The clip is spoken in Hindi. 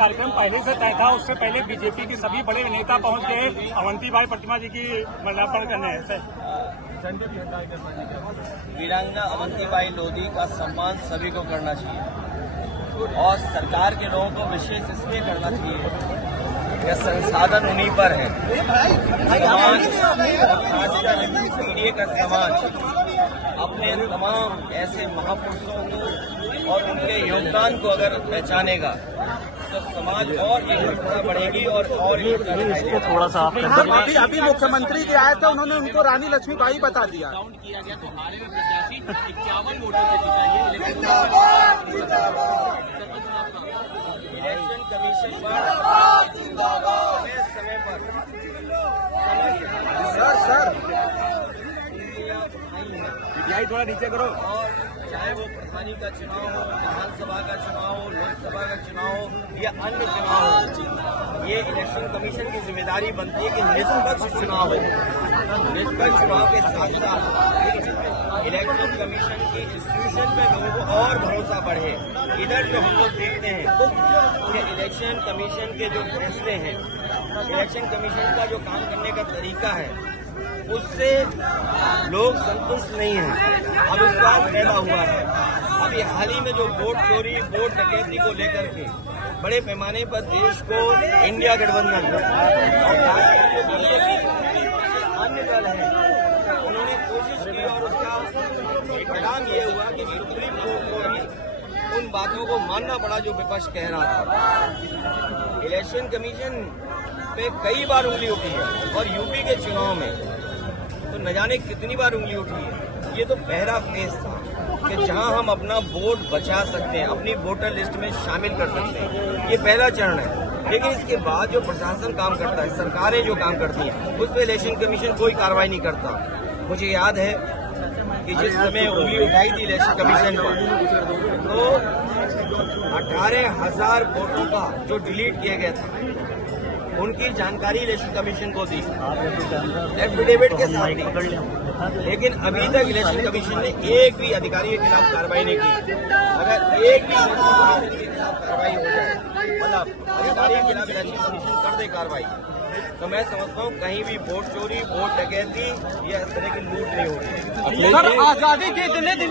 कार्यक्रम पहले से तय था, उससे पहले बीजेपी के सभी बड़े नेता पहुंच गए अवंतीबाई प्रतिमा जी की माल्यार्पण करने हैं। वीरांगना अवंतीबाई लोधी का सम्मान सभी को करना चाहिए और सरकार के लोगों को विशेष इसलिए करना चाहिए कि संसाधन उन्हीं पर है। पीढ़ी का समाज अपने तमाम ऐसे महापुरुषों को और उनके योगदान को अगर पहचानेगा तो समाज और एकजुटता बढ़ेगी और थोड़ा सा अभी मुख्यमंत्री जी आए थे, उन्होंने उनको रानी लक्ष्मीबाई बता दिया। काउंट किया गया तो हारे हुए प्रत्याशी 51 वोटों से जिताइए। इलेक्शन कमीशन पर समय पर थोड़ा नीचे करो। और चाहे वो प्रधानी का चुनाव हो, विधानसभा का चुनाव हो, लोकसभा का चुनाव हो या अन्य चुनाव हो, ये इलेक्शन कमीशन की जिम्मेदारी बनती है कि निष्पक्ष चुनाव हो। निष्पक्ष चुनाव के साथ साथ इलेक्शन कमीशन की इंस्टीट्यूशन पे लोगों को और भरोसा बढ़े। इधर जो हम लोग देखते हैं कि इलेक्शन कमीशन के जो फैसले हैं, इलेक्शन कमीशन का जो काम करने का तरीका है, उससे लोग संतुष्ट नहीं हैं। अविश्वास पैदा हुआ है। अभी हाल ही में जो वोट चोरी, वोट डकैती को लेकर के बड़े पैमाने पर देश को इंडिया गठबंधन और अन्य दल हैं, उन्होंने कोशिश की और उसका परिणाम ये हुआ कि सुप्रीम कोर्ट को भी उन बातों को मानना पड़ा जो विपक्ष कह रहा था। इलेक्शन कमीशन पे कई बार उंगली उठी है और यूपी के चुनाव में तो न जाने कितनी बार उंगली उठी है। ये तो पहला फेज था कि जहां हम अपना वोट बचा सकते हैं, अपनी वोटर लिस्ट में शामिल कर सकते हैं। ये पहला चरण है। लेकिन इसके बाद जो प्रशासन काम करता है, सरकारें जो काम करती हैं, उस पर इलेक्शन कमीशन कोई कार्रवाई नहीं करता। मुझे याद है कि जिस समय उंगली उठाई थी इलेक्शन कमीशन पर, तो 18,000 वोटों का जो डिलीट किया गया था, उनकी जानकारी इलेक्शन कमीशन को दी एफिडेविट के साथ दी। लेकिन अभी तक इलेक्शन कमीशन ने एक भी अधिकारी के खिलाफ कार्रवाई नहीं की। अगर एक भी इलेक्शन के खिलाफ कार्रवाई हो जाए, मतलब अधिकारी के खिलाफ इलेक्शन कमीशन कर दे कार्रवाई, तो मैं समझता हूँ कहीं भी वोट चोरी, वोट डकैती या इस तरह की लूट नहीं होगी। आजादी के इतने दिन